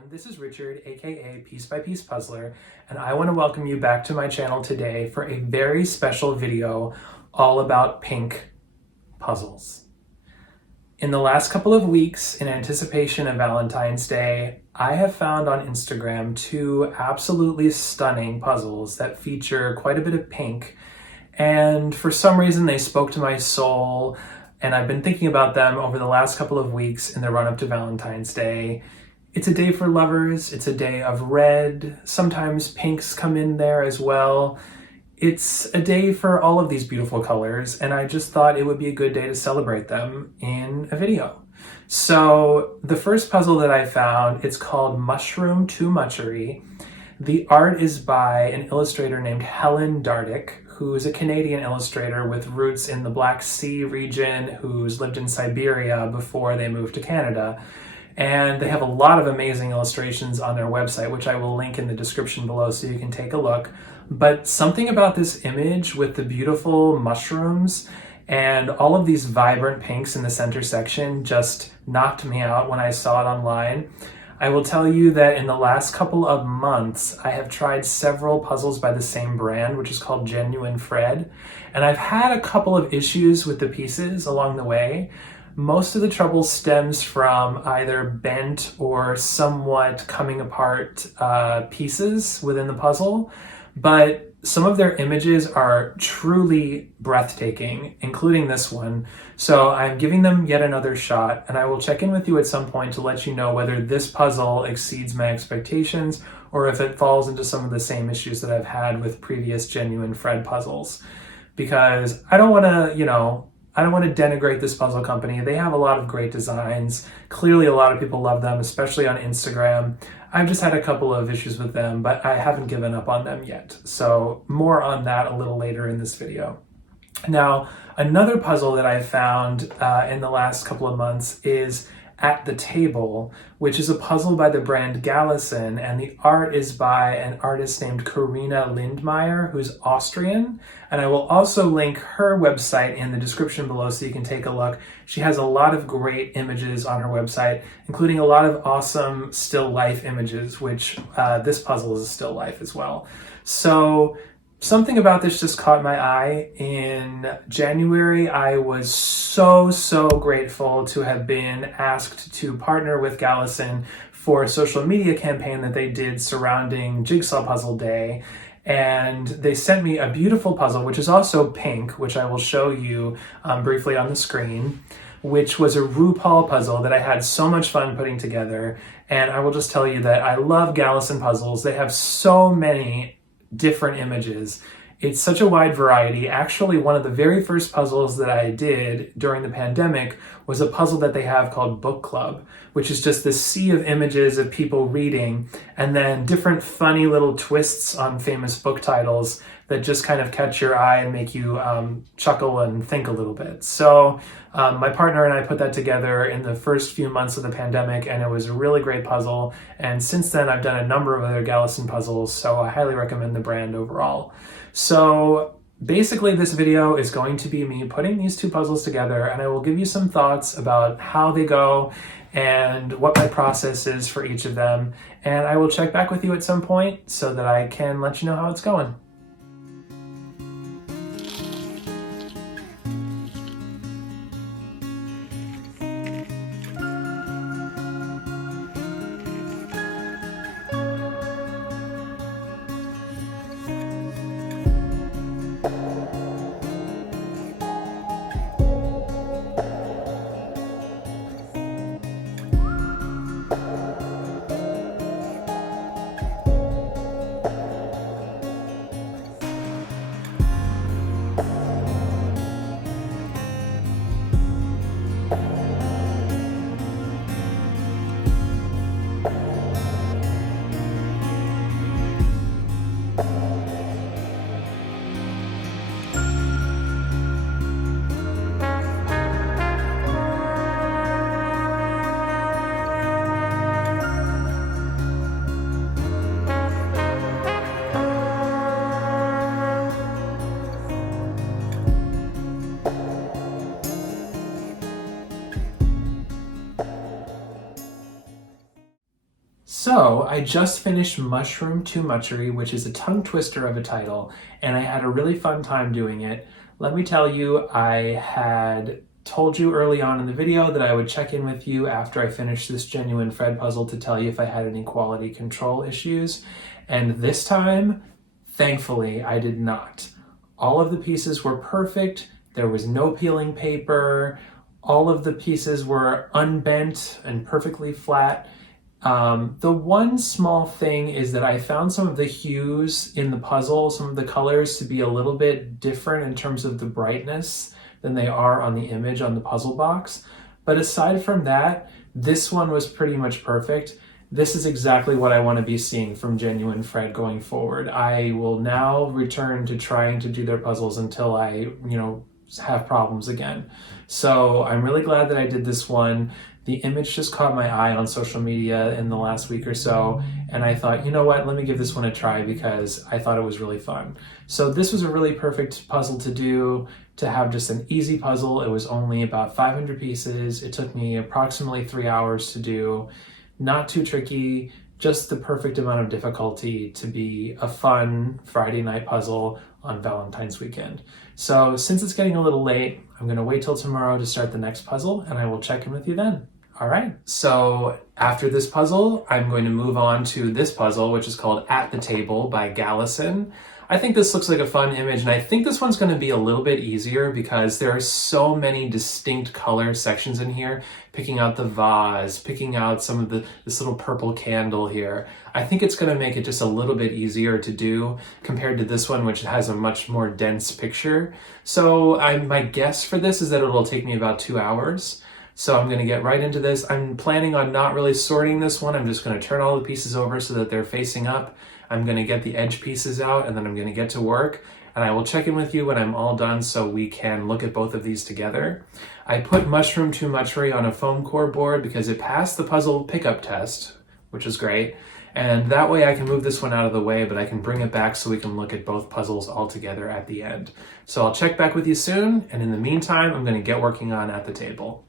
everyone, this is Richard, aka Piece by Piece Puzzler, and I want to welcome you back to my channel today for a very special video all about pink puzzles. In the last couple of weeks, in anticipation of Valentine's Day, I have found on Instagram two absolutely stunning puzzles that feature quite a bit of pink, and for some reason they spoke to my soul, and I've been thinking about them over the last couple of weeks in the run-up to Valentine's Day. It's a day for lovers, it's a day of red, sometimes pinks come in there as well. It's a day for all of these beautiful colors, and I just thought it would be a good day to celebrate them in a video. So the first puzzle that I found, it's called Mushroom TOOMUCHERY. The art is by an illustrator named Helen Dardick, who is a Canadian illustrator with roots in the Black Sea region, who's lived in Siberia before they moved to Canada. And they have a lot of amazing illustrations on their website, which I will link in the description below so you can take a look. But something about this image with the beautiful mushrooms and all of these vibrant pinks in the center section just knocked me out when I saw it online. I will tell you that in the last couple of months, I have tried several puzzles by the same brand, which is called Genuine Fred, and I've had a couple of issues with the pieces along the way. Most of the trouble stems from either bent or somewhat coming apart pieces within the puzzle, but some of their images are truly breathtaking, including this one. So I'm giving them yet another shot, and I will check in with you at some point to let you know whether this puzzle exceeds my expectations or if it falls into some of the same issues that I've had with previous Genuine Fred puzzles. Because I don't want to, I don't want to denigrate this puzzle company. They have a lot of great designs. Clearly a lot of people love them, especially on Instagram. I've just had a couple of issues with them, but I haven't given up on them yet. So more on that a little later in this video. Now, another puzzle that I found in the last couple of months is At the Table, which is a puzzle by the brand Galison, and the art is by an artist named Karina Lindmeyer, who's Austrian, and I will also link her website in the description below so you can take a look. She has a lot of great images on her website, including a lot of awesome still life images, which this puzzle is a still life as well. So something about this just caught my eye. In January, I was so grateful to have been asked to partner with Galison for a social media campaign that they did surrounding Jigsaw Puzzle Day. And they sent me a beautiful puzzle, which is also pink, which I will show you briefly on the screen, which was a RuPaul puzzle that I had so much fun putting together. And I will just tell you that I love Galison puzzles. They have so many different images. It's such a wide variety. Actually, one of the very first puzzles that I did during the pandemic was a puzzle that they have called Book Club, which is just this sea of images of people reading and then different funny little twists on famous book titles that just kind of catch your eye and make you chuckle and think a little bit. So my partner and I put that together in the first few months of the pandemic, and it was a really great puzzle. And since then, I've done a number of other Galison puzzles, so I highly recommend the brand overall. So basically, this video is going to be me putting these two puzzles together, and I will give you some thoughts about how they go and what my process is for each of them. And I will check back with you at some point so that I can let you know how it's going. So I just finished Mushroom TOOMUCHERY, which is a tongue twister of a title, and I had a really fun time doing it. Let me tell you, I had told you early on in the video that I would check in with you after I finished this Genuine Fred puzzle to tell you if I had any quality control issues. And this time, thankfully, I did not. All of the pieces were perfect. There was no peeling paper. All of the pieces were unbent and perfectly flat. The one small thing is that I found some of the hues in the puzzle, some of the colors, to be a little bit different in terms of the brightness than they are on the image on the puzzle box. But aside from that, this one was pretty much perfect. This is exactly what I want to be seeing from Genuine Fred going forward. I will now return to trying to do their puzzles until I, have problems again. So I'm really glad that I did this one. The image just caught my eye on social media in the last week or so, and I thought, you know what, let me give this one a try because I thought it was really fun. So this was a really perfect puzzle to do, to have just an easy puzzle. It was only about 500 pieces. It took me approximately 3 hours to do. Not too tricky, just the perfect amount of difficulty to be a fun Friday night puzzle on Valentine's weekend. So since it's getting a little late, I'm gonna wait till tomorrow to start the next puzzle, and I will check in with you then. All right, so after this puzzle, I'm going to move on to this puzzle, which is called At the Table by Galison. I think this looks like a fun image, and I think this one's going to be a little bit easier because there are so many distinct color sections in here, picking out the vase, picking out some of this little purple candle here. I think it's going to make it just a little bit easier to do compared to this one, which has a much more dense picture. So my guess for this is that it'll take me about 2 hours. So I'm going to get right into this. I'm planning on not really sorting this one. I'm just going to turn all the pieces over so that they're facing up. I'm going to get the edge pieces out, and then I'm going to get to work, and I will check in with you when I'm all done so we can look at both of these together. I put Mushroom TOOMUCHERY on a foam core board because it passed the puzzle pickup test, which is great, and that way I can move this one out of the way, but I can bring it back so we can look at both puzzles all together at the end. So I'll check back with you soon, and in the meantime, I'm going to get working on At the Table.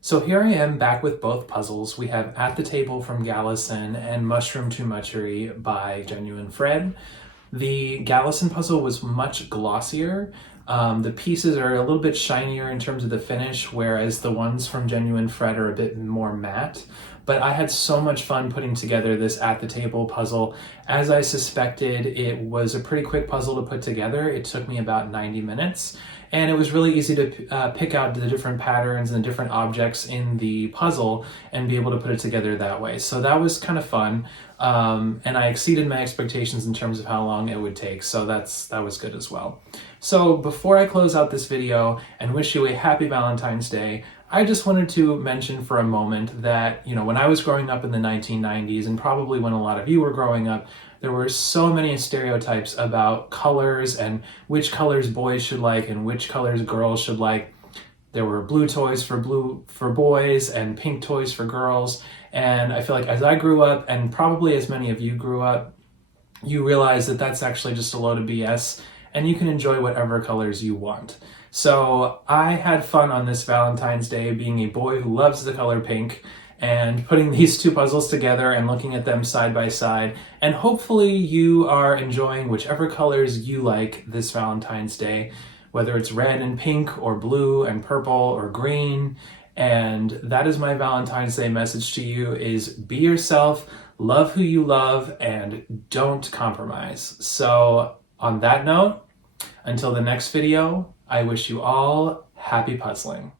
So here I am back with both puzzles. We have At the Table from Galison and Mushroom TOOMUCHERY by Genuine Fred. The Galison puzzle was much glossier. The pieces are a little bit shinier in terms of the finish, whereas the ones from Genuine Fred are a bit more matte. But I had so much fun putting together this At the Table puzzle. As I suspected, it was a pretty quick puzzle to put together. It took me about 90 minutes. And it was really easy to pick out the different patterns and different objects in the puzzle and be able to put it together that way. So that was kind of fun. And I exceeded my expectations in terms of how long it would take. So that was good as well. So before I close out this video and wish you a happy Valentine's Day, I just wanted to mention for a moment that, when I was growing up in the 1990s, and probably when a lot of you were growing up, there were so many stereotypes about colors and which colors boys should like and which colors girls should like. There were blue toys for boys and pink toys for girls. And I feel like as I grew up, and probably as many of you grew up, you realize that that's actually just a load of BS, and you can enjoy whatever colors you want. So I had fun on this Valentine's Day being a boy who loves the color pink and putting these two puzzles together and looking at them side by side. And hopefully you are enjoying whichever colors you like this Valentine's Day, whether it's red and pink or blue and purple or green. And that is my Valentine's Day message to you is be yourself, love who you love, and don't compromise. So on that note, until the next video, I wish you all happy puzzling.